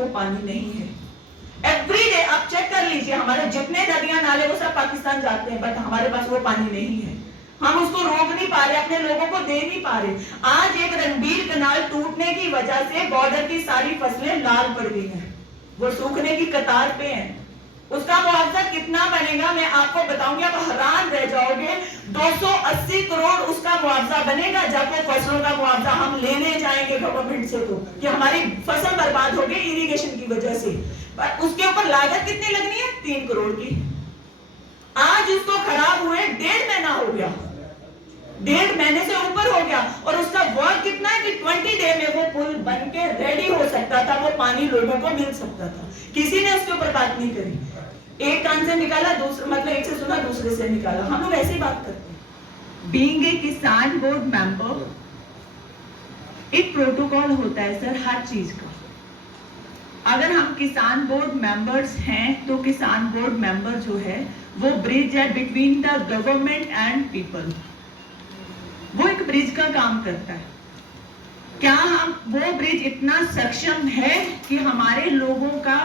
वो पानी नहीं है। एवरी डे आप चेक कर लीजिए, हमारे जितने नदियां नाले वो सब पाकिस्तान जाते हैं, बट हमारे पास वो पानी नहीं है। हम उसको रोक नहीं पा रहे, अपने लोगों को दे नहीं पा रहे। आज एक रणबीर कनाल टूटने की वजह से बॉर्डर की सारी फसलें लाल पड़ गई हैं, वो सूखने की कतार पे हैं। उसका मुआवजा कितना बनेगा मैं आपको बताऊंगी, आप हैरान रह जाओगे। 280 करोड़ उसका मुआवजा बनेगा जब वो फसलों का मुआवजा हम लेने जाएंगे गवर्नमेंट से, तो कि हमारी फसल बर्बाद हो गई इरिगेशन की वजह से। पर उसके ऊपर लागत कितनी लगनी है? 3 करोड़ की। आज उसको खराब हुए 1.5 महीना हो गया, 1.5 महीने से ऊपर हो गया, और उसका वर्क कितना है कि 20 डे में वो पुल बन के रेडी हो सकता था, वो पानी लोगों को मिल सकता था। किसी ने उसके ऊपर बात नहीं करी। एक कान से निकाला, दूसरा मतलब एक से सुना दूसरे से निकाला। हम लोग ऐसे ही बात करते हैं। बीइंग ए किसान बोर्ड मेंबर, एक प्रोटोकॉल होता है सर हर चीज का। अगर हम किसान बोर्ड मेंबर्स हैं तो किसान बोर्ड मेंबर जो है वो ब्रिज है between the government and people, वो एक ब्रिज का काम करता है। क्या हम वो ब्रिज इतना सक्षम है कि हमारे लोगों का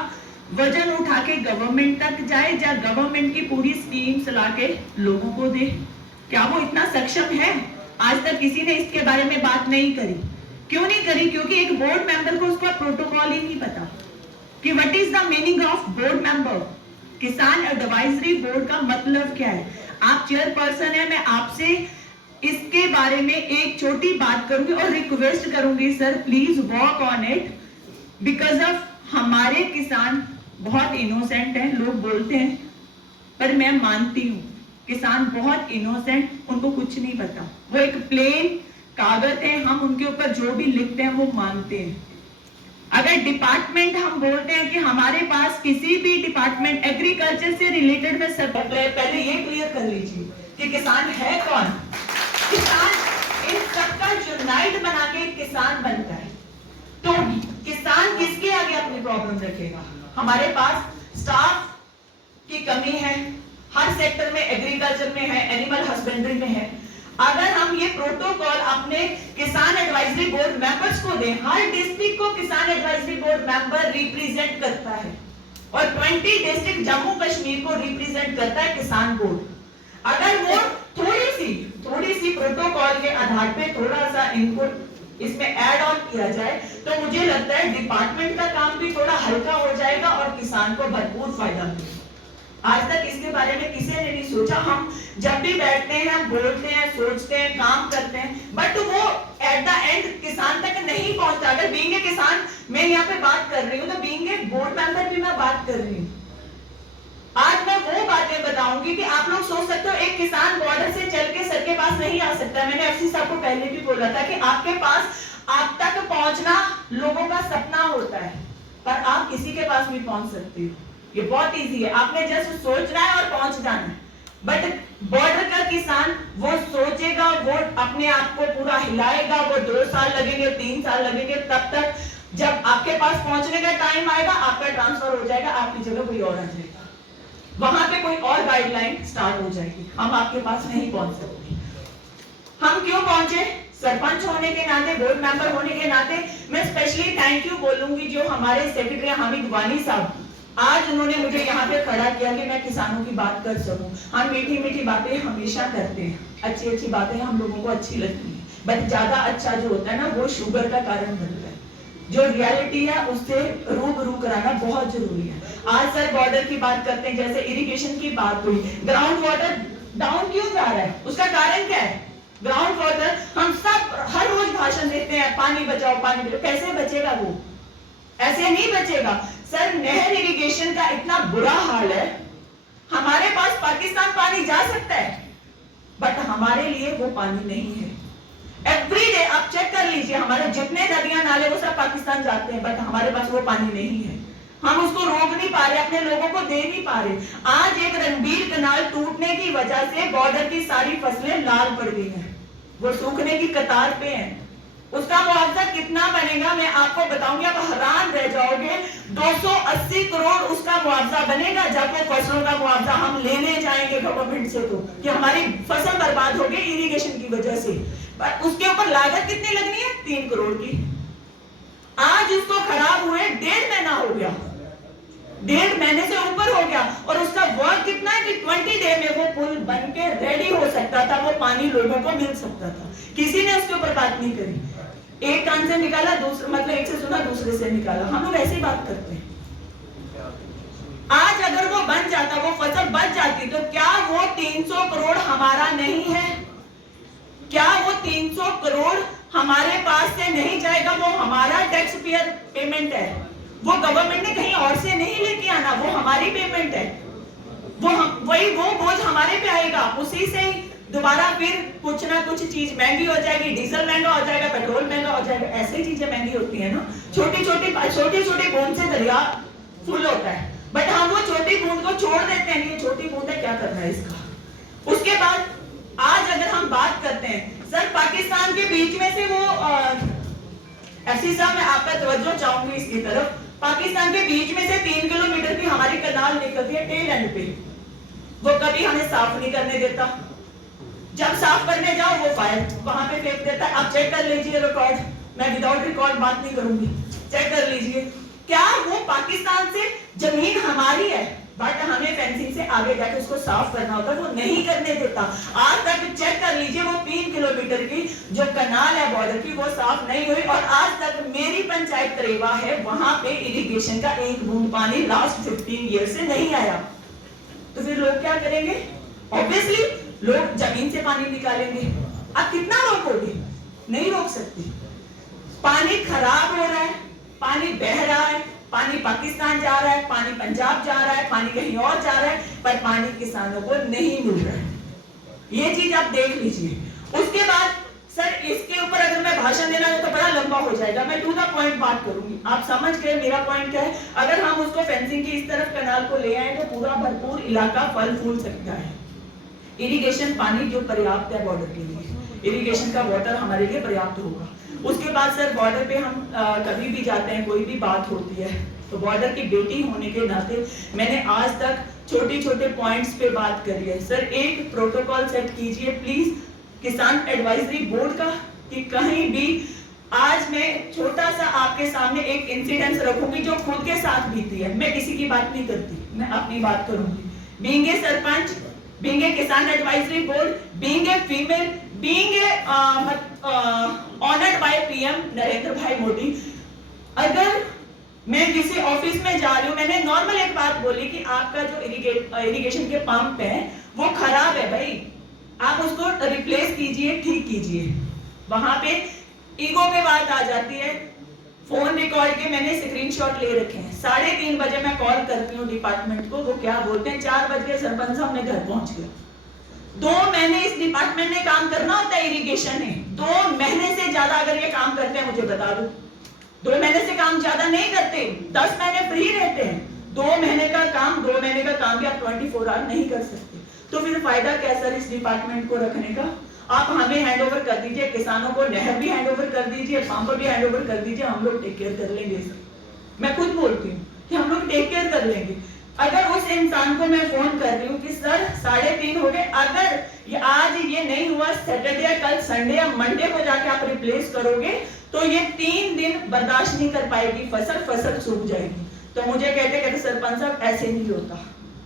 वजन उठा के गवर्नमेंट तक जाए, या गवर्नमेंट की पूरी स्कीम चला के लोगों को दे? क्या वो इतना सक्षम है? आज तक किसी ने इसके बारे में बात नहीं करी। क्यों नहीं करी? क्योंकि एक बोर्ड मेंबर को उसका प्रोटोकॉल ही नहीं पता कि what is the meaning of board member. किसान एडवाइजरी बोर्ड का मतलब क्या है? आप चेयरपर्सन है, मैं आपसे इसके बारे में एक छोटी बात करूंगी और रिक्वेस्ट करूंगी sir please work on it, because of हमारे किसान बहुत इनोसेंट हैं। लोग बोलते हैं, पर मैं मानती हूँ किसान बहुत इनोसेंट, उनको कुछ नहीं पता। वो एक प्लेन कागज है, हम उनके ऊपर जो भी लिखते हैं वो मानते हैं। अगर डिपार्टमेंट हम बोलते हैं कि हमारे पास किसी भी डिपार्टमेंट एग्रीकल्चर से रिलेटेड में सब, पहले ये क्लियर कर लीजिए कि किसान है कौन। किसान इन सबका यूनाइट बना के किसान बनता है। तो किसान किसके आगे अपनी प्रॉब्लम रखेगा? हमारे पास स्टाफ की कमी है, हर सेक्टर में, एग्रीकल्चर में है, एनिमल हस्बेंड्री में है। अगर हम ये प्रोटोकॉल अपने किसान एडवाइजरी बोर्ड मेंबर्स को दें, हर डिस्ट्रिक्ट को किसान एडवाइजरी बोर्ड मेंबर रिप्रेजेंट करता है, और 20 डिस्ट्रिक्ट जम्मू कश्मीर को रिप्रेजेंट करता है किसान बोर्ड। अगर वो थोड़ी सी प्रोटोकॉल के आधार पे थोड़ा सा इनपुट इसमें ऐड ऑन किया जाए, तो मुझे लगता है डिपार्टमेंट का काम भी थोड़ा हल्का हो जाएगा और किसान को भरपूर फायदा मिलेगा। आज तक इसके बारे में किसी ने नहीं सोचा। हम जब भी बैठते हैं, हम बोलते हैं, सोचते हैं, काम करते हैं, बट वो एट द एंड किसान तक नहीं पहुंचता। अगर बीइंग ए किसान मैं यहाँ पे बात कर रही हूँ, तो बीइंग ए बोर्ड मेंबर भी मैं बात कर रही हूँ। आज मैं वो बातें बताऊंगी कि आप लोग सोच सकते हो एक किसान बॉर्डर से चल के सर के पास नहीं आ सकता। मैंने एफसी साहब को पहले भी बोला था कि आपके पास आप तक पहुंचना लोगों का सपना होता है, पर आप किसी के पास भी पहुंच सकते हो। ये बहुत इजी है, आपने जस्ट सोचना है और पहुंच जाना है। बट बॉर्डर का किसान वो सोचेगा, वो अपने आप को पूरा हिलाएगा, वो 2 साल लगेंगे, 3 साल लगेंगे, तब तक जब आपके पास पहुंचने का टाइम आएगा आपका ट्रांसफर हो जाएगा, आपकी जगह कोई और आ जाएगा, वहां पे कोई और गाइडलाइन स्टार्ट हो जाएगी, हम आपके पास नहीं पहुंच सकते। हम क्यों पहुंचे? सरपंच होने के नाते, बोर्ड मेंबर होने के नाते मैं स्पेशली थैंक यू बोलूंगी जो हमारे सेक्रेटरी हामिद वानी साहब, आज उन्होंने मुझे यहाँ पे खड़ा किया कि मैं किसानों की बात कर सकूं। हम मीठी मीठी बातें हमेशा करते हैं, अच्छी अच्छी बातें हम लोगों को अच्छी लगती हैं, बट ज्यादा अच्छा जो होता है ना वो शुगर का कारण बनता है। जो रियलिटी है उससे रूबरू कराना बहुत जरूरी है। आज सर बॉर्डर की बात करते हैं, जैसे इरिगेशन की बात हुई, ग्राउंड वाटर डाउन क्यों जा रहा है? उसका कारण क्या है? ग्राउंड वाटर हम सब हर रोज भाषण देते हैं, पानी बचाओ पानी बचाओ, कैसे बचेगा वो? ऐसे नहीं बचेगा सर। नहर इरिगेशन का इतना बुरा हाल है, हमारे पास पाकिस्तान पानी जा सकता है, बट हमारे लिए वो पानी नहीं है। एवरी डे आप चेक कर लीजिए, हमारे जितने नदियां नाले वो सब पाकिस्तान जाते हैं, बट हमारे पास वो पानी नहीं है। हम उसको रोक नहीं पा रहे, अपने लोगों को दे नहीं पा रहे। आज एक रणबीर कनाल टूटने की वजह से बॉर्डर की सारी फसलें लाल पड़ गई हैं, वो सूखने की कतार पे हैं। उसका मुआवजा कितना बनेगा मैं आपको बताऊंगी, आप हैरान रह जाओगे। 280 करोड़ उसका मुआवजा बनेगा जब वो फसलों का मुआवजा हम लेने जाएंगे गवर्नमेंट से, तो कि हमारी फसल बर्बाद हो गई इरिगेशन की वजह से। पर उसके ऊपर लागत कितनी लगनी है? 3 करोड़ की। आज उसको खराब हुए 1.5 महीना हो गया, 1.5 महीने से ऊपर हो गया, और उसका वर्क कितना है कि 20 डे में वो पुल बन के रेडी हो सकता था, वो पानी लोगों को मिल सकता था। किसी ने उसके ऊपर बात नहीं करी। एक कान से निकाला, दूसरे मतलब एक से सुना दूसरे से निकाला। हम लोग ऐसी बात करते हैं। आज अगर वो बन जाता, वो फसल बच जाती, तो क्या वो 300 करोड़ हमारा नहीं है? क्या वो 300 करोड़ हमारे पास से नहीं जाएगा? वो हमारा टैक्स पेयर पेमेंट है, वो गवर्नमेंट ने कहीं और से नहीं लेके आना, वो हमारी पेमेंट है। वो बोझ हमारे पे आएगा। उसी से ही दोबारा फिर कुछ ना कुछ चीज महंगी हो जाएगी, डीजल महंगा हो जाएगा, पेट्रोल महंगा हो जाएगा। ऐसी चीजें महंगी होती है ना। छोटी छोटी बूंद से दरिया फुल होता है, बट हम वो छोटी बूंद को छोड़ देते हैं। ये छोटी बूंद है, क्या करना है इसका। उसके बाद आज अगर हम बात करते हैं, सर पाकिस्तान के बीच में से वो ऐसी साहब, मैं आपका तवज्जो चाहूंगी इसकी तरफ। पाकिस्तान के बीच में से 3 किलोमीटर की हमारी कनाल निकलती है टेल एंड पे, वो कभी हमें साफ नहीं करने देता। जब साफ करने जाओ वो फायर वहां पे फेंक देता है। आप चेक कर लीजिए रिकॉर्ड, मैं विदाउट रिकॉर्ड बात नहीं करूंगी, चेक कर लीजिए। क्या वो पाकिस्तान से जमीन हमारी है, बट हमें फेंसिंग से आगे जाके उसको साफ करना होता है, वो नहीं करने देता। आज तक चेक कर लीजिए, वो 3 किलोमीटर की जो कनाल है बॉर्डर की, वो साफ नहीं हुई। और आज तक मेरी पंचायत तरेवा है, वहां पे इरिगेशन का एक बूंद पानी लास्ट 15 ईयर से नहीं आया। तो फिर लोग क्या करेंगे? ऑब्वियसली लोग जमीन से पानी निकालेंगे। आप कितना रोकोगे? नहीं रोक सकते। पानी खराब हो रहा है, पानी बह रहा है, पानी पाकिस्तान जा रहा है, पानी पंजाब जा रहा है, पानी कहीं और जा रहा है, पर पानी किसानों को नहीं मिल रहा है। ये चीज आप देख लीजिए। उसके बाद सर इसके ऊपर अगर मैं भाषण देना है तो बड़ा लंबा हो जाएगा, मैं टू द पॉइंट बात करूंगी। आप समझ गए मेरा पॉइंट क्या है। अगर हम उसको फेंसिंग की इस तरफ कनाल को ले आए तो पूरा भरपूर इलाका फल फूल सकता है। इरिगेशन पानी जो पर्याप्त है बॉर्डर के लिए, इरिगेशन का वाटर हमारे लिए पर्याप्त होगा। उसके बाद सर बॉर्डर पे हम कभी भी जाते हैं, कोई भी बात होती है, तो बॉर्डर की बेटी होने के नाते मैंने आज तक छोटे छोटे पॉइंट्स पे बात करी है। सर एक प्रोटोकॉल सेट कीजिए प्लीज किसान एडवाइजरी बोर्ड का, कि कहीं भी आज मैं छोटा सा आपके सामने एक इंसिडेंस रखूंगी जो खुद के साथ बीती है। मैं किसी की बात नहीं करती, मैं अपनी बात करूंगी। Being a sarpanch, being a kisan advisory board, being a female, being a honoured by PM Narendra bhai Modi, अगर मैं किसी ऑफिस में जा रही हूँ, मैंने नॉर्मल एक बात बोली कि आपका जो इरिगेशन के पंप है वो खराब है भाई, आप उसको रिप्लेस कीजिए, ठीक कीजिए। वहां पे ईगो पे बात आ जाती है। फोन रिकॉर्ड के मैंने स्क्रीनशॉट ले रखे हैं। 3:30 बजे मैं कॉल करती हूँ डिपार्टमेंट को, वो क्या बोलते हैं 4 बजे सरपंच साहब मैं घर पहुंच गया। 2 महीने इस डिपार्टमेंट ने काम करना होता है, इरिगेशन ने 2 महीने से ज्यादा अगर ये काम करते हैं मुझे बता दो। 2 महीने से काम ज्यादा नहीं करते, 10 महीने फ्री रहते हैं। 2 महीने का काम भी आप 24 आवर नहीं कर सकते। तो फिर फायदा क्या सर इस डिपार्टमेंट को रखने का। आप हमें हैंडओवर कर दीजिए, किसानों को नहर भी हैंडओवर कर दीजिए, पंप भी हैंडओवर कर दीजिए, हम लोग टेक केयर कर लेंगे। मैं खुद बोलती हूँ कि हम लोग टेक केयर कर लेंगे। अगर उस इंसान को मैं फोन कर रही हूँ कि सर 3:30 हो गए, अगर आज ये नहीं हुआ, सैटरडे कल संडे या मंडे को जाके आप रिप्लेस करोगे तो ये 3 दिन बर्दाश्त नहीं कर पाएगी, फसल सूख जाएगी। तो मुझे कहते सरपंच साहब ऐसे नहीं होता,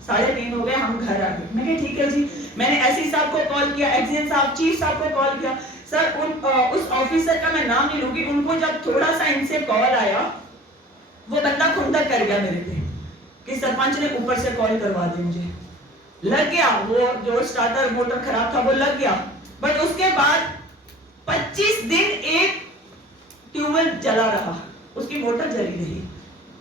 3:30 हो गए हम घर आ गए। मैं कहा ठीक है जी। मैंने एससी साहब को कॉल किया, एक्सीडेंट साहब, चीफ साहब को कॉल किया। सर उस ऑफिसर का मैं नाम नहीं लूंगी, उनको जब थोड़ा सा इनसे कॉल आया, वो बंदा खुंदक कर गया मेरे पे कि सरपंच ने ऊपर से कॉल करवा दी। मुझे लग गया, वो जो स्टार्टर मोटर खराब था वो लग गया। बट उसके बाद 25 दिन एक ट्यूबवेल जला रहा, उसकी मोटर जली रही।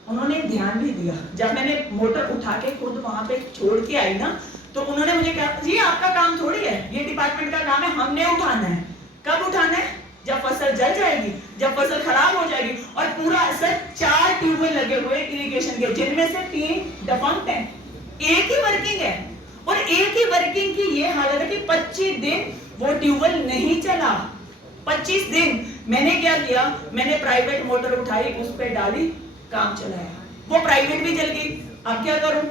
उन्होंने ध्यान भी दिया। जब मैंने मोटर उठा के खुद वहां पे छोड़ के आई ना, तो उन्होंने मुझे कहा जी आपका काम थोड़ी है, ये डिपार्टमेंट का काम है, हमने उठाना है। कब उठाना है? जब फसल जल जाएगी, जब फसल खराब हो जाएगी। और पूरा सर 4 ट्यूबवेल लगे हुए इरिगेशन के, जिनमें से 3 डिफंक्ट हैं, एक ही वर्किंग है। और एक ही वर्किंग की ये हालत है कि 25 दिन वो ट्यूबवेल नहीं चला। 25 दिन मैंने क्या किया, मैंने प्राइवेट मोटर उठाई, उस पर डाली, काम चलाया। वो प्राइवेट भी जल गई। अब क्या करूं?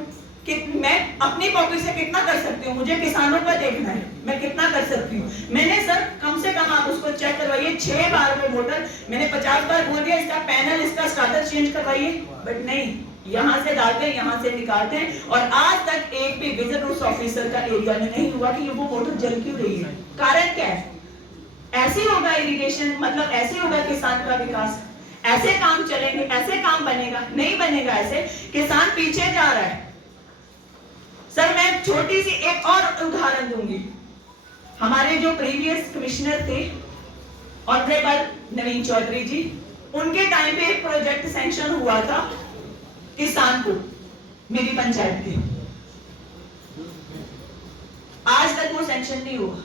कि मैं अपनी पॉकेट से कितना कर सकती हूँ, मुझे किसानों का देखना है, मैं कितना कर सकती हूँ। मैंने सर कम से कम आप उसको चेक करवाइए 6 बार वो मोटर, मैंने 50 बार बोल दिया इसका पैनल, इसका स्टार्टर चेंज करवाइए, बट नहीं, यहाँ से डालते हैं, यहाँ से निकालते हैं, और आज तक एक भी विजिलेंस ऑफिसर का एरिया में नहीं हुआ कि वो मोटर जल क्यों रही है, कारण क्या है। ऐसे होगा इरिगेशन, मतलब ऐसे होगा किसान का विकास, ऐसे काम चलेंगे, ऐसे काम बनेगा, नहीं बनेगा ऐसे, किसान पीछे जा रहा है। सर मैं छोटी सी एक और उदाहरण दूंगी, हमारे जो प्रीवियस कमिश्नर थे ऑनरेबल नवीन चौधरी जी, उनके टाइम पे एक प्रोजेक्ट सैंक्शन हुआ था किसान को मेरी पंचायत के, आज तक वो सैंक्शन नहीं हुआ।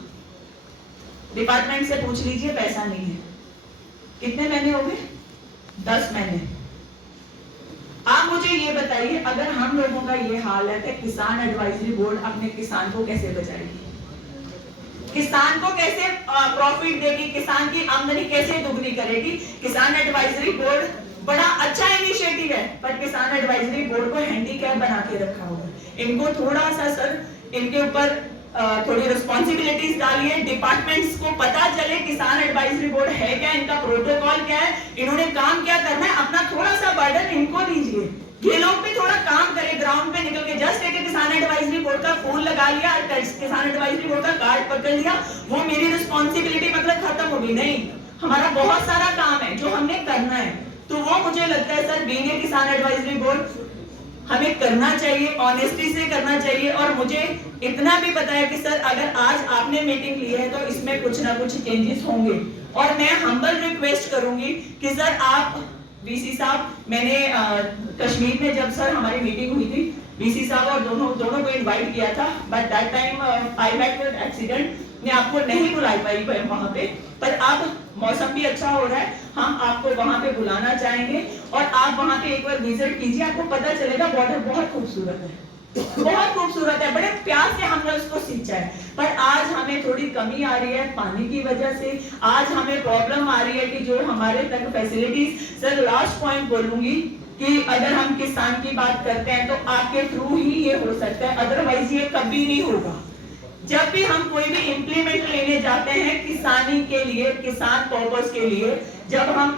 डिपार्टमेंट से पूछ लीजिए, पैसा नहीं है। कितने महीने हो गए? 10 महीने। आप मुझे ये बताइए, अगर हम लोगों का ये हाल है तो किसान एडवाइजरी बोर्ड अपने किसान को कैसे बचाएगी, किसान को कैसे प्रॉफिट देगी, किसान की आमदनी कैसे दुगनी करेगी। किसान एडवाइजरी बोर्ड बड़ा अच्छा इनिशिएटिव है, पर किसान एडवाइजरी बोर्ड को हैंडीकैप बना के रखा हुआ है। इनको थोड़ा सा सर इनके ऊपर थोड़ी रिस्पॉन्सिबिलिटीज डालिए, डिपार्टमेंट्स को पता चले किसान एडवाइजरी बोर्ड है क्या, इनका प्रोटोकॉल क्या है, इन्होंने काम क्या करना है, अपना थोड़ा सा बर्डन इनको दीजिए। ये लोग भी थोड़ा काम करें, ग्राउंड पे निकल के जस्ट एक किसान एडवाइजरी बोर्ड का फूल लगा लिया, किसान एडवाइजरी बोर्ड का कार्ड पकड़ लिया, वो मेरी रिस्पॉन्सिबिलिटी मतलब खत्म हो गई। नहीं, हमारा बहुत सारा काम है जो हमने करना है। तो वो मुझे लगता है sir being a kisan advisory board हमें करना चाहिए, ऑनेस्टी से करना चाहिए। और मुझे इतना भी पता है कि सर अगर आज आपने मीटिंग ली है तो इसमें कुछ ना कुछ चेंजेस होंगे, और मैं हम्बल रिक्वेस्ट करूंगी कि सर आप वीसी साहब, मैंने कश्मीर में जब सर हमारी मीटिंग हुई थी, वीसी साहब और दोनों को इनवाइट किया था, but that time I had an accident, मैं आपको नहीं बुला पाई वहां पे, पर अब मौसम भी अच्छा हो रहा है, हम आपको वहां पे बुलाना चाहेंगे और आप वहां पे एक बार विजिट कीजिए, आपको पता चलेगा बॉर्डर बहुत खूबसूरत है, बहुत खूबसूरत है, बड़े प्यार से हमने उसको सींचा है। पर आज हमें थोड़ी कमी आ रही है पानी की वजह से, आज हमें प्रॉब्लम आ रही है कि जो हमारे तक फैसिलिटीज, सर लास्ट पॉइंट बोलूंगी कि अगर हम किसान की बात करते हैं तो आपके थ्रू ही ये हो सकता है, अदरवाइज ये कभी नहीं होगा। जब भी हम कोई भी इंप्लीमेंट लेने जाते हैं किसानी के लिए, किसान पर्पस के लिए, जब हम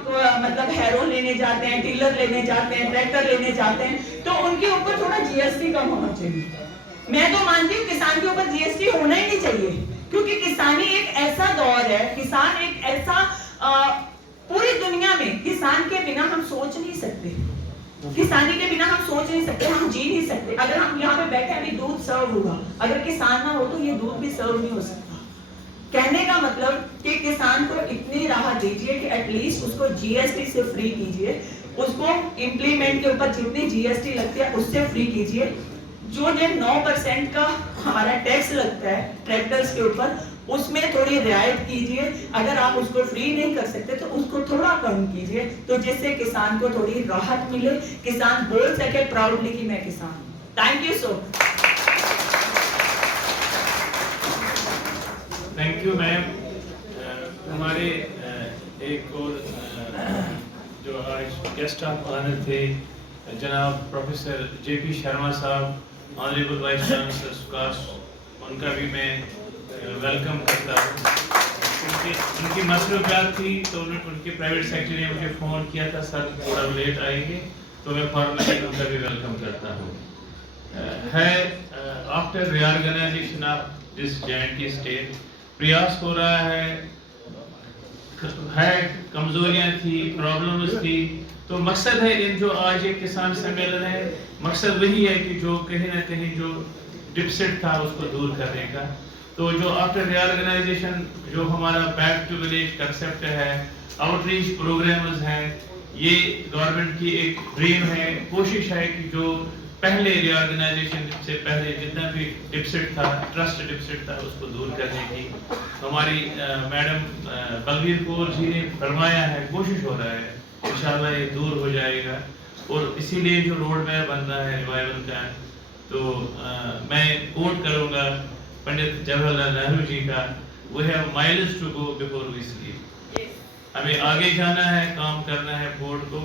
मतलब हैरो लेने जाते हैं, टिलर लेने जाते हैं, ट्रैक्टर लेने जाते हैं, तो उनके ऊपर थोड़ा जीएसटी कम होना चाहिए। मैं तो मानती हूँ किसान के ऊपर जीएसटी होना ही नहीं चाहिए, क्योंकि किसानी एक ऐसा दौर है, किसान एक ऐसा पूरी दुनिया में किसान के बिना हम सोच नहीं सकते, किसानी के बिना हम सोच नहीं सकते, हम जी नहीं सकते। अगर हम यहाँ पे बैठे अभी दूध सर्व हुआ, अगर किसान ना हो तो ये दूध भी सर्व नहीं हो सकता। कहने का मतलब कि किसान को इतनी राहत दीजिए कि एटलीस्ट उसको जीएसटी से फ्री कीजिए, उसको इंप्लीमेंट के ऊपर जितनी जीएसटी लगती है उससे फ्री कीजिए। जो 9% का हमारा टैक्स लगता है ट्रैक्टर्स के ऊपर, उसमें थोड़ी रियायत कीजिए। अगर आप उसको फ्री नहीं कर सकते तो उसको थोड़ा कम कीजिए, तो जिससे किसान को थोड़ी राहत मिले, किसान बोल सके प्राउडली कि मैं किसान। Thank you so much. Thank you ma'am. हमारे एक और जो आज गेस्ट ऑफ ऑनर थे जनाब प्रोफेसर जेपी शर्मा साहब, ऑनरेबल वाइस चांसलर सुकाश, उनका भी मैं वेलकम करता हूँ। उनकी मसरूफियात थी तो उनके प्राइवेट सेक्रेटरी ने मुझे फ़ोन किया था, सर थोड़ा लेट आएंगे, तो मैं फॉर्मली उनका भी वेलकम करता हूँ। After reorganization of this J&K state प्रयास हो रहा है, कमजोरियां थी, प्रॉब्लम्स थी, तो मकसद है इन जो आज एक किसान सम्मेलन है, मकसद वही है कि जो कहीं ना कहीं जो डिफिसिट था उसको दूर करने का। तो जो आफ्टर रीऑर्गेनाइजेशन जो हमारा बैक टू विलेज कंसेप्ट है, आउटरीच प्रोग्राम्स हैं, ये गवर्नमेंट की एक ड्रीम है, कोशिश है कि जो पहले रीऑर्गेनाइजेशन से पहले जितना भी डिफिसिट था, ट्रस्ट डिफिसिट था, उसको दूर करने की हमारी मैडम बलवीर कौर जी ने फरमाया है, कोशिश हो रहा है, इंशाल्लाह ये दूर हो जाएगा। और इसीलिए जो रोड मैप बन रहा है रिवाइवल का, तो मैं कोट करूंगा पंडित जवाहरलाल नेहरू जी का, we have miles to go before we sleep. हमें आगे जाना है, काम करना है बोर्ड को,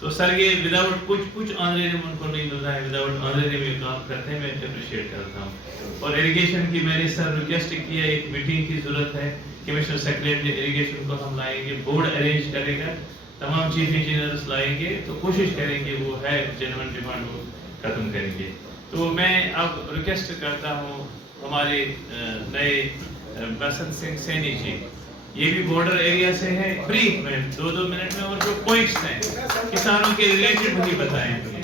तो सर ये विदाउट कुछ ऑनरेरियम उनको नहीं मिल रहा है, विदाउट ऑनरेरियम ये काम करते हैं, मैं अप्रिशिएट करता हूँ। और इरिगेशन की मैंने सर रिक्वेस्ट की है, एक मीटिंग की जरूरत है, कमिश्नर सेक्रेटरी इरिगेशन को हम लाएंगे, बोर्ड अरेंज करेगा, तमाम चीफ इंजीनियर्स लाएंगे, तो कोशिश करेंगे वो है जेन्युइन डिमांड वो खत्म करेंगे। तो मैं अब रिक्वेस्ट करता हूँ हमारे नए बसंत सिंह सैनी जी, ये भी बॉर्डर एरिया से है, ब्रीफ में 2-2 मिनट में और जो पॉइंट्स हैं किसानों के रिलेटेड वही बताएं।